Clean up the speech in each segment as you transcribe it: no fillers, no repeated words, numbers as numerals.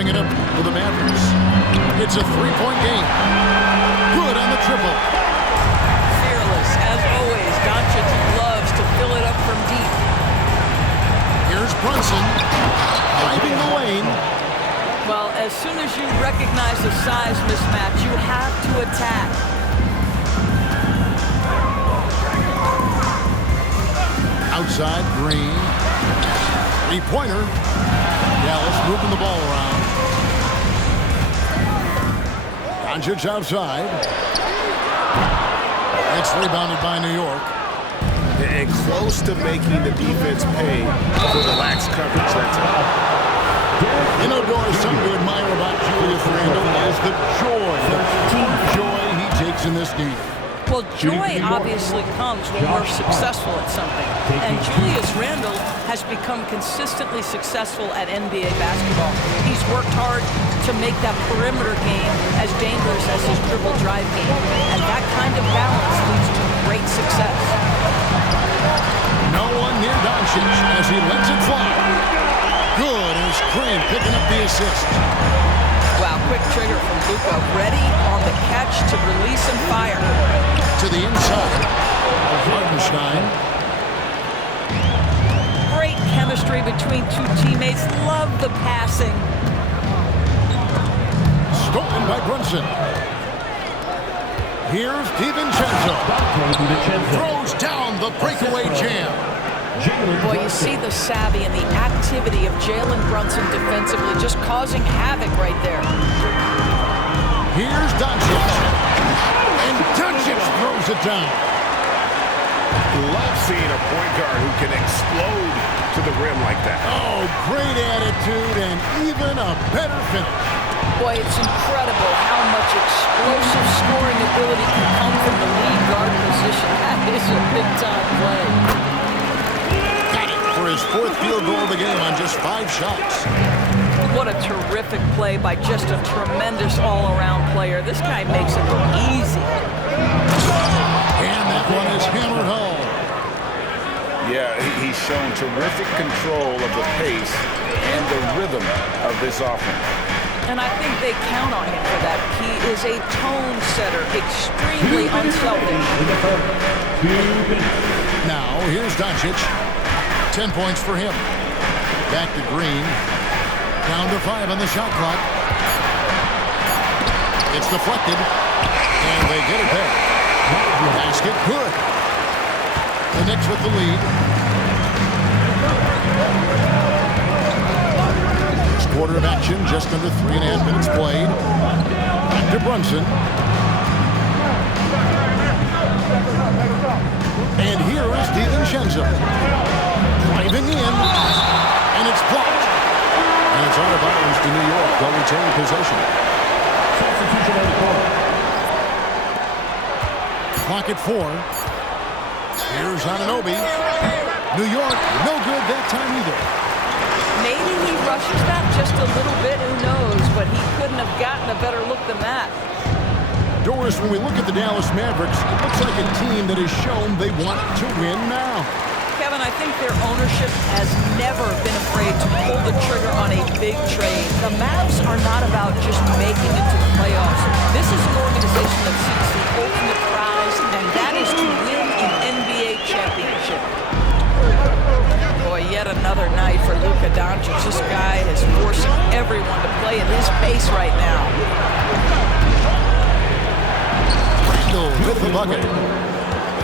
bring it up for the Mavericks. It's a three-point game. Good on the triple. Fearless, as always. Doncic loves to fill it up from deep. Here's Brunson. Driving the lane. Well, as soon as you recognize the size mismatch, you have to attack. Outside, Green. Three-pointer. Dallas moving the ball around. Doncic outside. It's rebounded by New York. And close to making the defense pay for the lax coverage. That's it. You know, Doris, something to admire about Julius Randle is the joy he takes in this game. Well, joy obviously comes when we're successful at something. And Julius Randle has become consistently successful at NBA basketball. He's worked hard to make that perimeter game as dangerous as his dribble drive game. And that kind of balance leads to great success. No one near Doncic as he lets it fly. Good as Green picking up the assist. Wow, quick trigger from Luka. Ready on the catch to release and fire. To the inside. Hartenstein. Great chemistry between two teammates. Love the passing. Stolen by Brunson. Here's DiVincenzo. Throws down the breakaway jam. Boy, you see the savvy and the activity of Jalen Brunson defensively, just causing havoc right there. Here's Doncic. And Doncic throws it down. Love seeing a point guard who can explode to the rim like that. Oh, great attitude and even a better finish. Boy, it's incredible how much explosive scoring ability can come from the lead guard position. That is a big-time play. Got it for his fourth field goal of the game on just 5 shots. What a terrific play by just a tremendous all-around player. This guy makes it look easy. And that one is hammered home. Yeah, he's shown terrific control of the pace and the rhythm of this offense. And I think they count on him for that. He is a tone setter, extremely unselfish. Now, here's Doncic. 10 points for him. Back to Green. Down to 5 on the shot clock. It's deflected. And they get it back. Basket good. The Knicks with the lead. Quarter of action, just under 3.5 minutes played. Back to Brunson. And here is DiVincenzo. Driving in. And it's blocked. And it's out of bounds to New York. They'll retain possession. Clock at 4. Here's Anunoby. New York, no good that time either. Maybe he rushes that just a little bit, who knows, but he couldn't have gotten a better look than that. Doris, when we look at the Dallas Mavericks, it looks like a team that has shown they want to win now. Kevin, I think their ownership has never been afraid to pull the trigger on a big trade. The Mavs are not about just making it to the playoffs. This is an organization that seeks the ultimate prize, and that is to win an NBA championship. Boy, yet another night for Luka Doncic. This guy is forcing everyone to play at his pace right now. Randle with the bucket.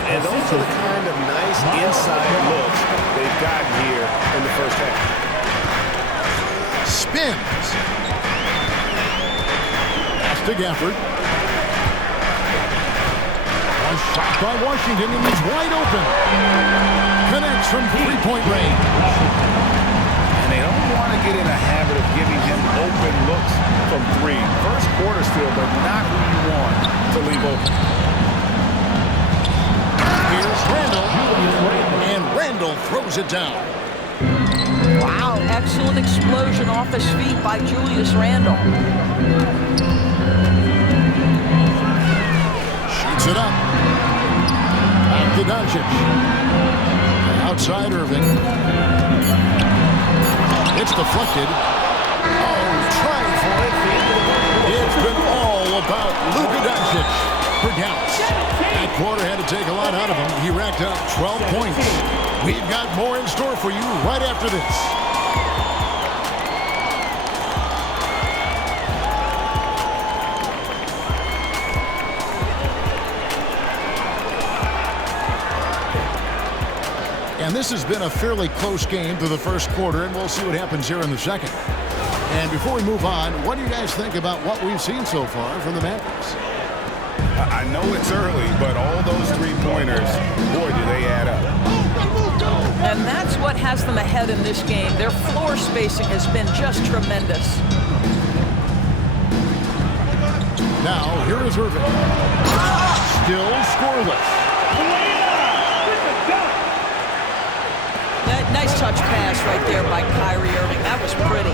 And those are the kind of nice inside looks they've gotten here in the first half. Spins. Pass to Gafford. A shot by Washington, and he's wide open. Connects from three-point range. And they don't want to get in a habit of giving him open looks from 3. First quarter still, but not who you want to leave open. Here's Randle. And Randle throws it down. Wow, excellent explosion off his feet by Julius Randle. Shoots it up. Back to Doncic. Outside Irving. It's deflected. Oh, trying Luka Doncic for Dallas. That quarter had to take a lot out of him. He racked up 12 points. We've got more in store for you right after this. And this has been a fairly close game through the first quarter, and we'll see what happens here in the second. And before we move on, what do you guys think about what we've seen so far from the Mavericks? I know it's early, but all those three-pointers, boy, do they add up. And that's what has them ahead in this game. Their floor spacing has been just tremendous. Now, here is Irving. Still scoreless. Nice touch pass right there by Kyrie Irving. That was pretty.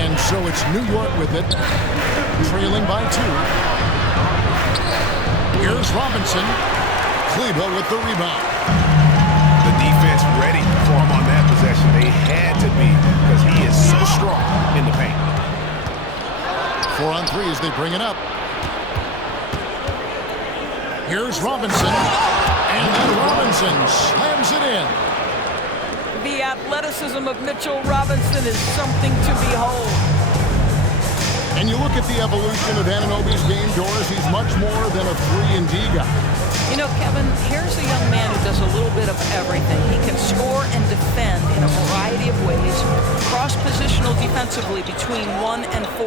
And so it's New York with it, trailing by 2. Here's Robinson. Kleber with the rebound. The defense ready for him on that possession. They had to be because he is so strong in the paint. 4 on 3 as they bring it up. Here's Robinson. And then Robinson slams it in. The athleticism of Mitchell Robinson is something to behold. And you look at the evolution of Anunoby's game, Doris, he's much more than a 3-and-D guy. You know, Kevin, here's a young man who does a little bit of everything. He can score and defend in a variety of ways, cross-positional defensively between 1 and 4,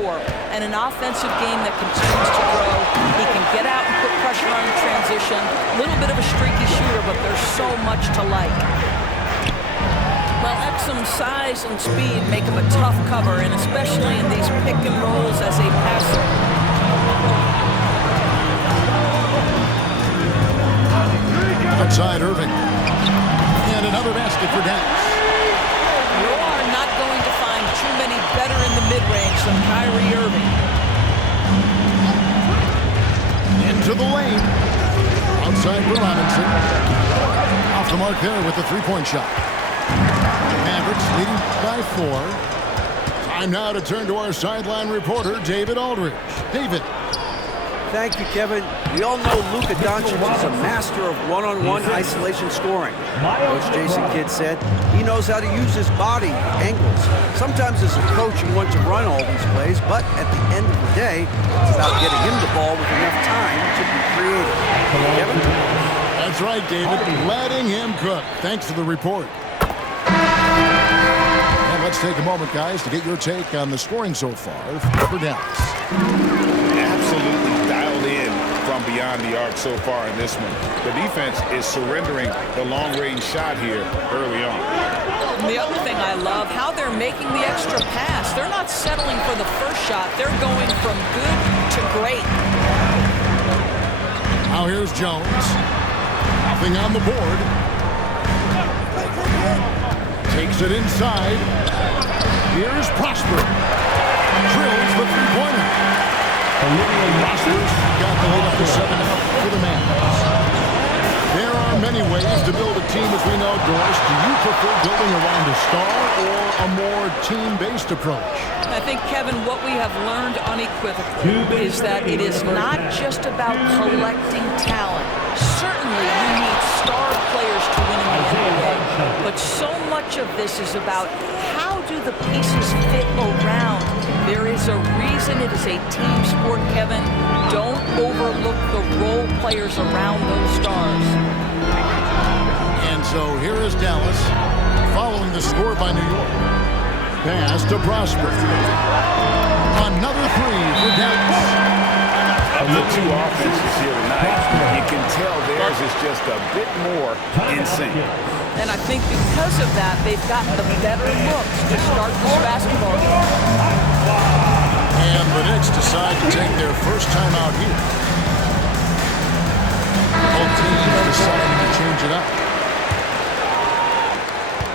and an offensive game that continues to grow. He can get out and put pressure on the transition. A little bit of a streaky shooter, but there's so much to like. Well, Exum's size and speed make him a tough cover, and especially in these pick and rolls as a passer. Outside Irving. And another basket for Dallas. You are not going to find too many better in the mid-range than Kyrie Irving. Into the lane. Outside for Robinson. Off the mark there with the three-point shot. Mavericks leading by 4. Time now to turn to our sideline reporter, David Aldridge. David. Thank you, Kevin. We all know Luka Doncic is a master of one-on-one isolation scoring. Coach Jason Kidd said he knows how to use his body, angles. Sometimes as a coach you want to run all these plays, but at the end of the day, it's about getting him the ball with enough time to be creative. Kevin? That's right, David. Letting him cook. Thanks for the report. And let's take a moment, guys, to get your take on the scoring so far for Dallas. Absolutely dialed in from beyond the arc so far in this one. The defense is surrendering the long-range shot here early on. And the other thing I love, how they're making the extra pass. They're not settling for the first shot. They're going from good to great. Now here's Jones. Nothing on the board. Takes it inside. Here's Prosper. Drills the three-pointer. Prosper's got the lead up to 7 for the Mavs. There are many ways to build a team, as we know, Doris. Do you prefer building around a star or a more team-based approach? I think, Kevin, what we have learned unequivocally is that it is not just about collecting talent. Certainly, you need star players to win in the NBA, but so much of this is about how do the pieces fit around. There is a reason it is a team sport, Kevin. Don't overlook the role players around those stars. And so here is Dallas, following the score by New York. Pass to Prosper. Another 3 for Dallas. Of the two offenses here tonight, you can tell theirs is just a bit more in sync. And I think because of that, they've gotten the better looks to start this basketball game. And the Knicks decide to take their first time out here. Both teams deciding to change it up.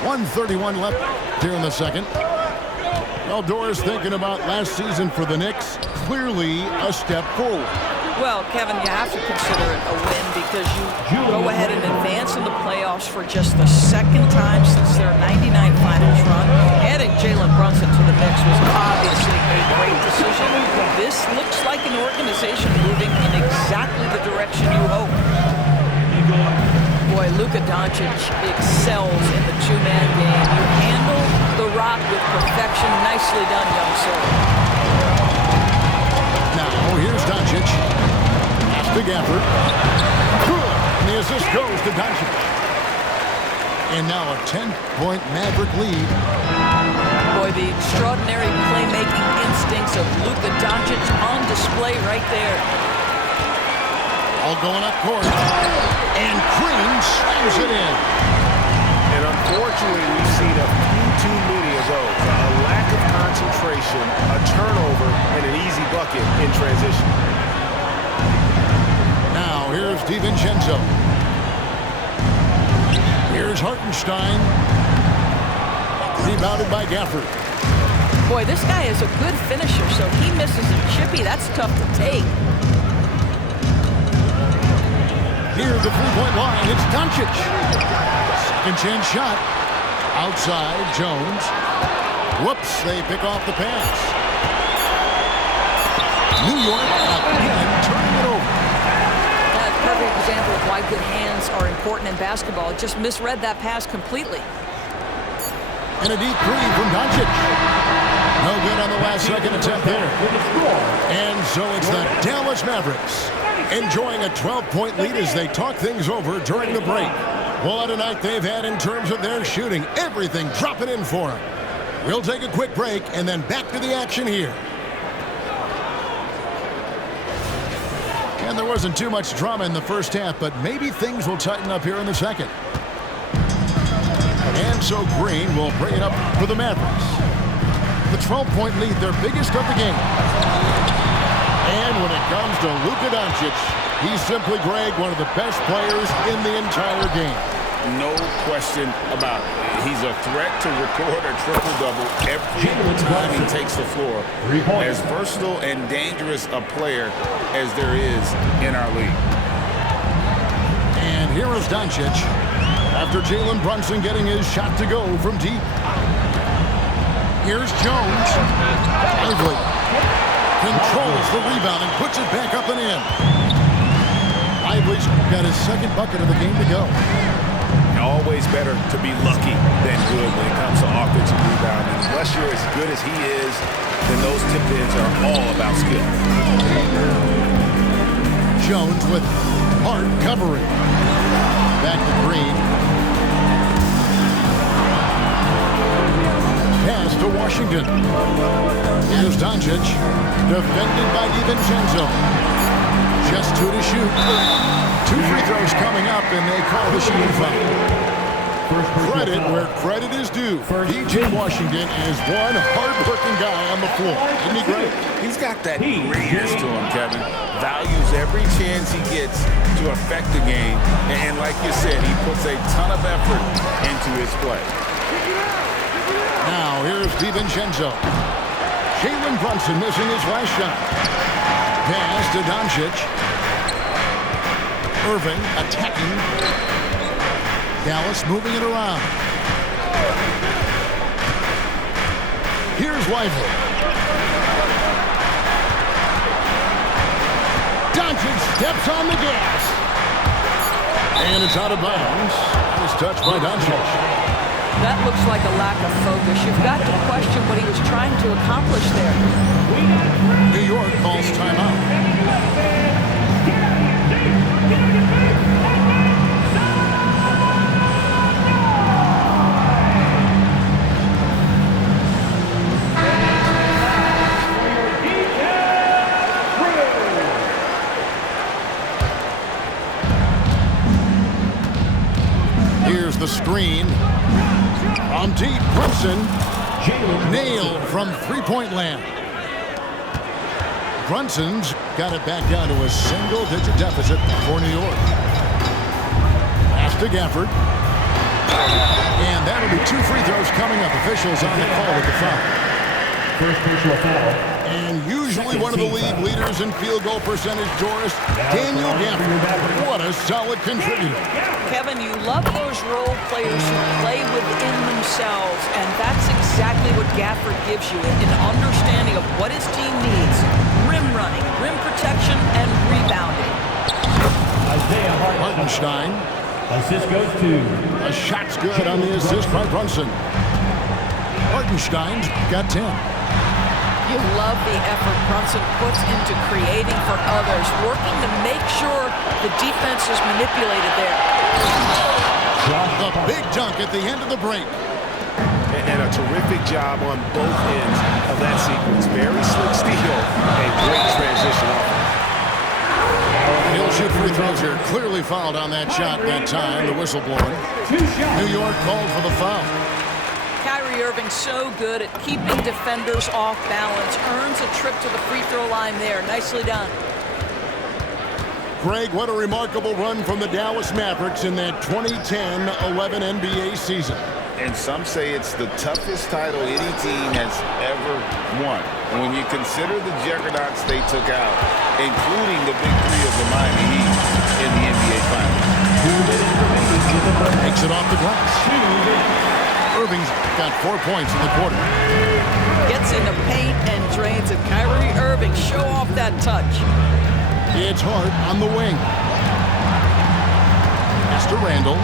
1:31 left here in the second. Well, Doris, thinking about last season for the Knicks, clearly a step forward. Well, Kevin, you have to consider it a win because you go ahead and advance in the playoffs for just the second time since their 99 finals run. Adding Jalen Brunson to the mix was obviously a great decision. This looks like an organization moving in exactly the direction you hope. Boy, Luka Doncic excels in the two-man game. You handle the rock with perfection. Nicely done, young sir. Now, here's Doncic. Pass to Gafford. And the assist goes to Doncic. And now a 10-point Maverick lead. Boy, the extraordinary playmaking instincts of Luka Doncic on display right there. All going up court. And Green slams it in. And unfortunately, we've seen a few too many of those. A lack of concentration, a turnover, and an easy bucket in transition. Now, here's DiVincenzo. Here's Hartenstein. Rebounded by Gafford. Boy, this guy is a good finisher, so he misses a chippy. That's tough to take. Here's the three-point line. It's Doncic. Second chance shot. Outside, Jones. Whoops, they pick off the pass. New York again turning it over. That's a perfect example of why good hands are important in basketball. Just misread that pass completely. And a deep three from Doncic. No good on the last second attempt there. And so it's the Dallas Mavericks enjoying a 12-point lead as they talk things over during the break. What a night they've had in terms of their shooting. Everything dropping in for them. We'll take a quick break and then back to the action here. And there wasn't too much drama in the first half, but maybe things will tighten up here in the second. And so Green will bring it up for the Mavericks. The 12-point lead, their biggest of the game. And when it comes to Luka Doncic, he's simply, Greg, one of the best players in the entire game. No question about it. He's a threat to record a triple-double every time he takes the floor. As versatile and dangerous a player as there is in our league. And here is Doncic after Jalen Brunson getting his shot to go from deep. Here's Jones. Lively controls the rebound and puts it back up and in. Lively's got his second bucket of the game to go. Always better to be lucky than good when it comes to offensive rebounding. Unless you're as good as he is, then those tip-ins are all about skill. Jones with hard covering. Back to Green. Pass to Washington. Here's Doncic. Defended by DiVincenzo. Just two to shoot. Two free throws coming up, and they call the shooting foul. Credit where credit is due. P.J. Washington is one hard-working guy on the floor. Isn't he great? He's got that grittiness to him, Kevin. Values every chance he gets to affect the game. And like you said, he puts a ton of effort into his play. Now, here's DiVincenzo. Jalen Brunson missing his last shot. Pass to Doncic. Irving attacking. Dallas moving it around. Here's Lively. Doncic steps on the gas. And it's out of bounds. Nice touch by Doncic. That looks like a lack of focus. You've got to question what he was trying to accomplish there. New York calls timeout. Here's the screen. On deep, Brunson nailed from three-point land. Brunson's got it back down to a single-digit deficit for New York. Pass to Gafford. And that'll be two free throws coming up. Officials on the call with the foul. First personal foul. And usually one of the league leaders in field goal percentage, Doris, Daniel Gafford. What a solid contributor. Kevin, you love those role players who play within themselves, and that's exactly what Gafford gives you, an understanding of what his team needs: rim running, rim protection, and rebounding. Isaiah Hartenstein. Assist goes to. A shot's good on the assist by Brunson. Hartenstein's got 10. You love the effort Brunson puts into creating for others, working to make sure the defense is manipulated there. A big dunk at the end of the break. And a terrific job on both ends of that sequence. Very slick steal and great transition offense. He'll shoot free throws here. Clearly fouled on that shot that time. The whistle blowing. New York called for the foul. Kyrie Irving so good at keeping defenders off balance. Earns a trip to the free throw line there. Nicely done. Greg, what a remarkable run from the Dallas Mavericks in that 2010-11 NBA season. And some say it's the toughest title any team has ever won. And when you consider the juggernauts they took out, including the big three of the Miami Heat in the NBA Finals. Takes it off the glass. Irving's got 4 points in the quarter. Gets in the paint and drains it. Kyrie Irving, show off that touch. It's Hart on the wing. Mr. Randall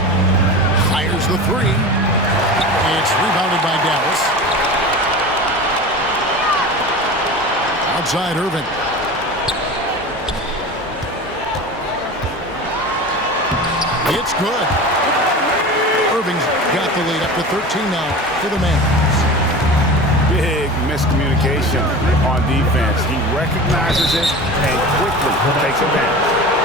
fires the three. It's rebounded by Dallas. Outside Irving. It's good. Irving's got the lead up to 13 now for the Mavericks. Big miscommunication on defense. He recognizes it and quickly takes it back.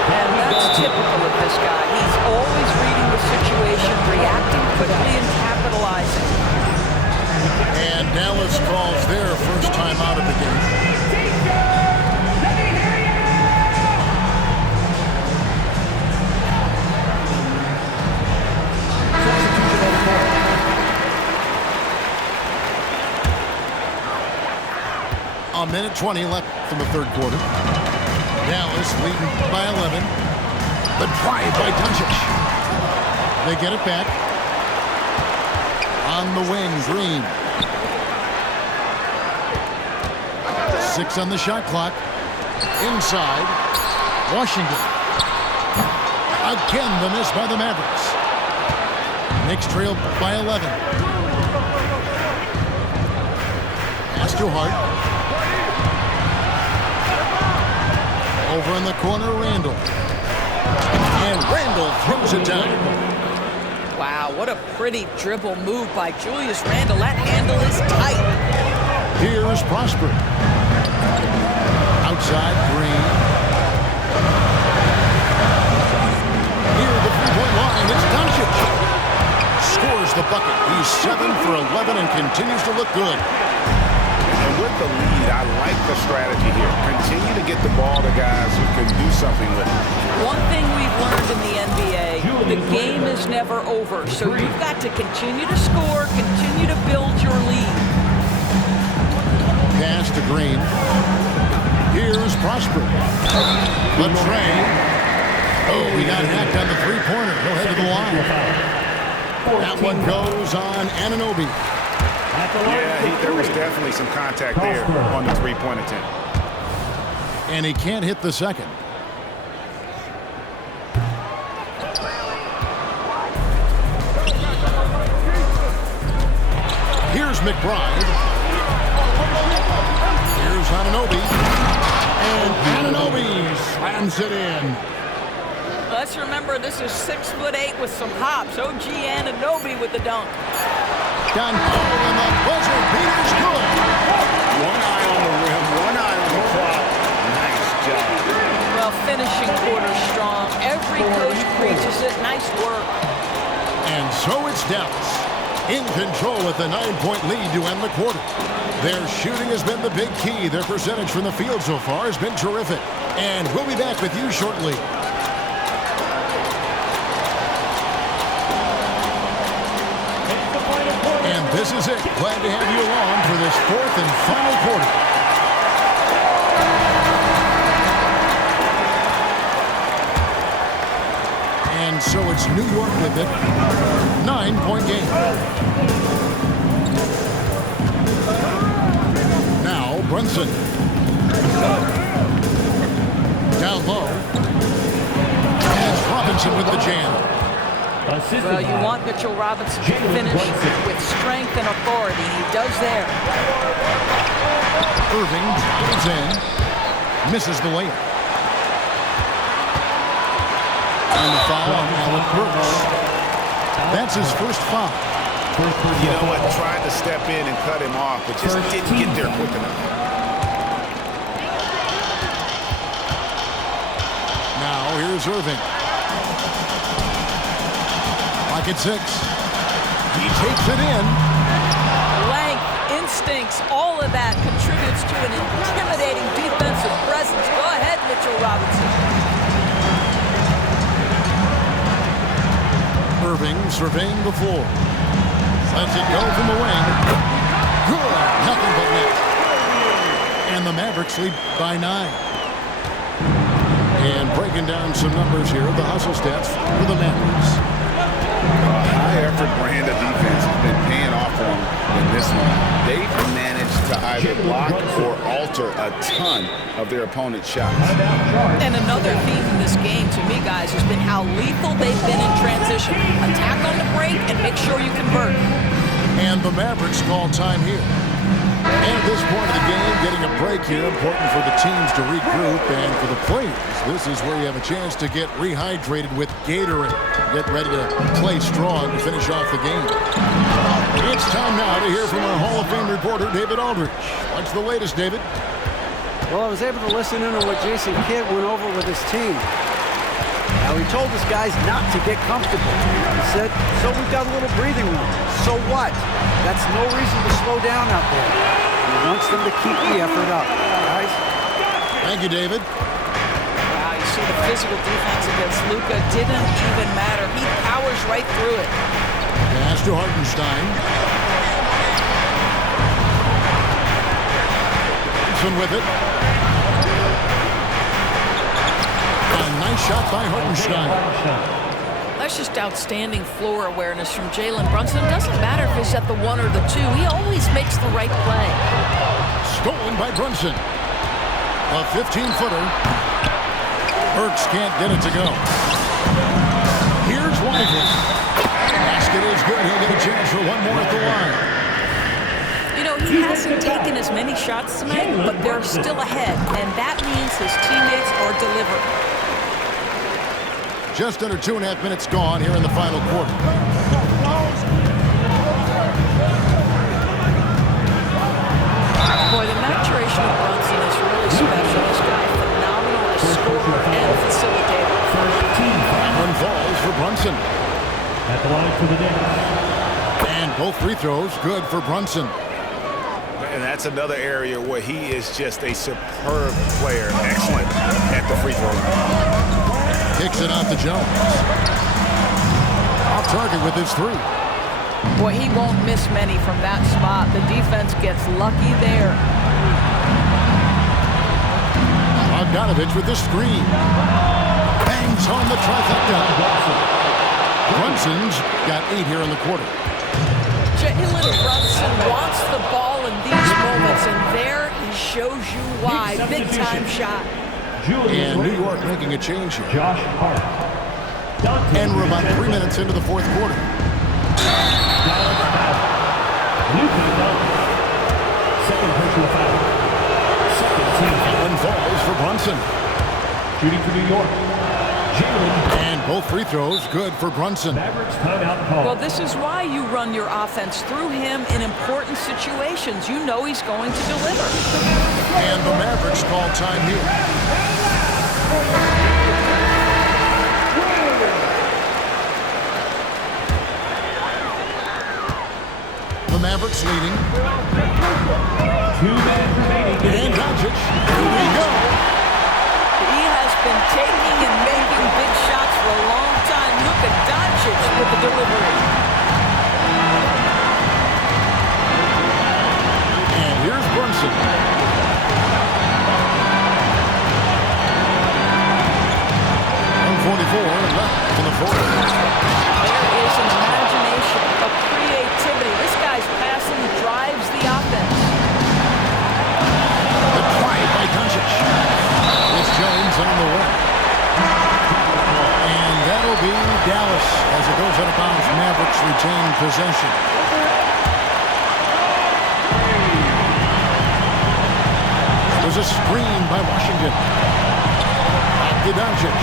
And that's typical of this guy. He's always reading the situation, reacting quickly and capitalizing. And Dallas calls their first time out of the game. A minute 20 left from the third quarter. Dallas leading by 11. The drive by Doncic. They get it back. On the wing, Green. 6 on the shot clock. Inside, Washington. Again, the miss by the Mavericks. Knicks trail by 11. Pass to Hart. Over in the corner, Randall. And Randall throws it down. Wow, what a pretty dribble move by Julius Randle. That handle is tight. Here's Prosper. Outside, Green. Near the three-point line, it's Doncic. Scores the bucket. He's 7 for 11 and continues to look good. And with the lead, I like the strategy here. Continue to get the ball to guys who can do something with it. One thing we've learned in the NBA, the game is never over. So you've got to continue to score, continue to build your lead. Pass to Green. Here's Prosper. Latrey. Oh, he got hacked on the three-pointer. He'll head to the line. That one goes on Anunoby. Yeah, there was definitely some contact there on the three-point attempt. And he can't hit the second. Here's McBride. Here's Anunoby. And Anunoby slams it in. Let's remember this is 6'8" with some hops. OG Anunoby with the dunk. Down and the buzzer beater's good. One eye on the rim, one eye on the clock. Nice job. Well, finishing quarter strong. Every coach preaches it. Nice work. And so it's Dallas in control with the 9-point lead to end the quarter. Their shooting has been the big key. Their percentage from the field so far has been terrific. And we'll be back with you shortly. And this is it. Glad to have you along for this fourth and final quarter. And so it's New York with it. 9-point game. Now Brunson. Down low. And it's Robinson with the jam. Well, you want Mitchell Robinson to finish with strength and authority. He does there. Irving goes in. Misses the layup. And the foul on Alec Burks. That's his first foul. You know what? Tried to step in and cut him off, but just didn't get there quick enough. Now here's Irving. Pocket 6. He takes it in. Length, instincts, all of that contributes to an intimidating defensive presence. Go ahead, Mitchell Robinson. Irving surveying the floor. Lets it go from the wing. Good. Nothing but net. And the Mavericks lead by 9. And breaking down some numbers here, the hustle stats for the Mavericks. High-effort brand of defense has been paying off for them in this one. They've managed to either block or alter a ton of their opponent's shots. And another theme in this game, to me, guys, has been how lethal they've been in transition. Attack on the break and make sure you convert. And the Mavericks call time here. And at this point of the game, getting a break here, important for the teams to regroup, and for the players, this is where you have a chance to get rehydrated with Gatorade. Get ready to play strong to finish off the game. It's time now to hear from our Hall of Fame reporter, David Aldridge. What's the latest, David? Well, I was able to listen in on what Jason Kidd went over with his team. Now, he told his guys not to get comfortable. He said, so we've got a little breathing room. So what? That's no reason to slow down out there. He wants them to keep the effort up. Guys? Thank you, David. Wow, you see the physical defense against Luka didn't even matter. He powers right through it. Pass to Hartenstein. Thompson with it. A nice shot by Hartenstein. That's just outstanding floor awareness from Jalen Brunson. It doesn't matter if he's at the 1 or the 2. He always makes the right play. Stolen by Brunson. A 15-footer. Burks can't get it to go. Here's Lively. Basket is good. He'll get a chance for one more at the line. You know, he hasn't taken as many shots tonight, but they're still ahead, and that means his teammates are delivering. Just under 2.5 minutes gone here in the final quarter. Boy, the maturation of Brunson is really special. This guy, phenomenal as scorer and facilitator. One falls for Brunson. At the line for the Knicks. And both free throws good for Brunson. And that's another area where he is just a superb player. Excellent at the free throw line. Kicks it out to Jones. Off target with his 3. Boy, he won't miss many from that spot. The defense gets lucky there. Bogdanovich with the screen. Bangs home the trifecta. Brunson's got 8 here in the quarter. Jalen Brunson wants the ball in these moments, and there he shows you why. Big-time shot. And New York making a change here. Josh Hart. And we're about 3 minutes into the fourth quarter. Luka Doncic. Second personal foul. Second team foul. One falls for Brunson. Shooting for New York. Jalen. And both free throws good for Brunson. Mavericks timeout call. Well, this is why you run your offense through him in important situations. You know he's going to deliver. And the Mavericks call time here. The Mavericks leading. 2 minutes remaining. And Doncic. Here we go. He has been taking and making big shots for a long time. Luka Doncic with the delivery. And here's Brunson. .144 left in the fourth. There is an imagination, a creativity. This guy's passing drives the offense. The try by Doncic. It's Jones on the way. And that'll be Dallas as it goes out of bounds. Mavericks retain possession. There's a screen by Washington. Back to Doncic.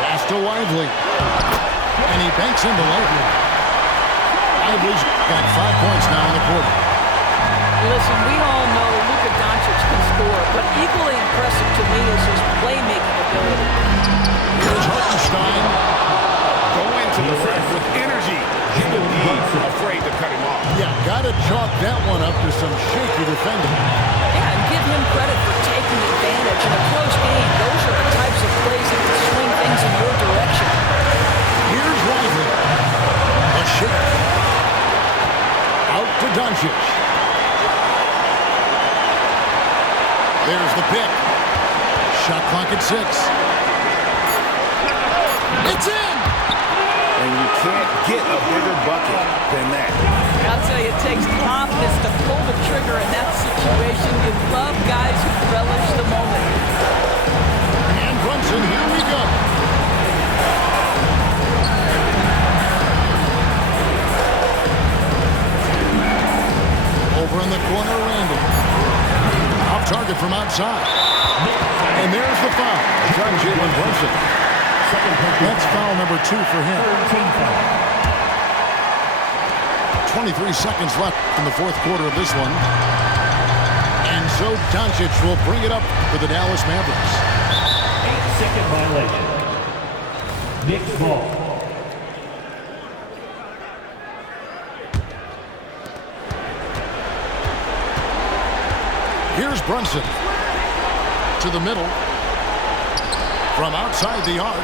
Pass to Lively. And he banks into Lively. Lively's got 5 points now in the quarter. Listen, we all know Luka Doncic can score, but equally impressive to me is his playmaking ability. Here's Hartenstein. Go into the rack with energy. He will be afraid to cut him off. Yeah, got to chalk that one up to some shaky defending. Yeah, and give him credit for taking advantage in a close game. Those are the types of plays that can swing things in your direction. Here's Lively. A shake. Out to Doncic. There's the pick. Shot clock at 6. It's in! And you can't get a bigger bucket than that. I'll tell you, it takes confidence to pull the trigger in that situation. You love guys who relish the moment. And Brunson, here we go. Over in the corner, Randall. Off target from outside. And there's the foul. It's on Jalen Brunson. That's foul number 2 for him. 23 seconds left in the fourth quarter of this one. And so Doncic will bring it up for the Dallas Mavericks. 8-second violation. Knicks ball. Here's Brunson. To the middle. From outside the arc.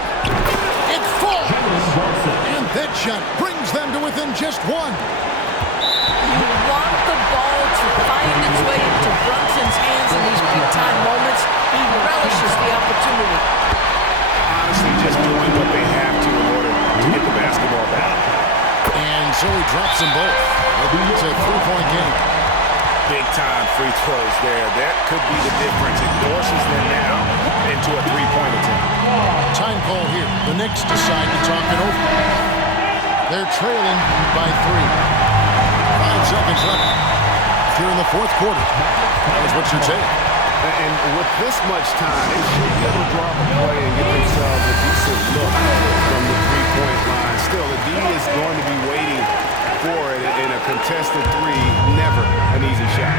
It falls! And that shot brings them to within just 1. You want the ball to find its way into Brunson's hands in these big-time moments. He relishes the opportunity. Honestly, just doing what they have to in order to get the basketball back. And so he drops them both. It's a 3-point game. Big-time free throws there. That could be the difference. It forces them now into a 3-point attempt. Time call here. The Knicks decide to talk it over. They're trailing by 3. 5 seconds left here in the fourth quarter. That was what you take. And with this much time, they should be able to drop a play and get themselves a decent look from the 3-point line. Still, the D is going to be waiting for it in a contested 3. Never an easy shot.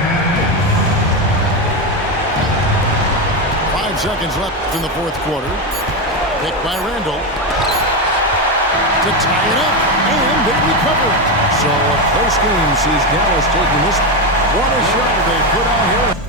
5 seconds left in the fourth quarter. Picked by Randall. To tie it up. And they recover it. So a close game sees Dallas taking this one a shot they put out here.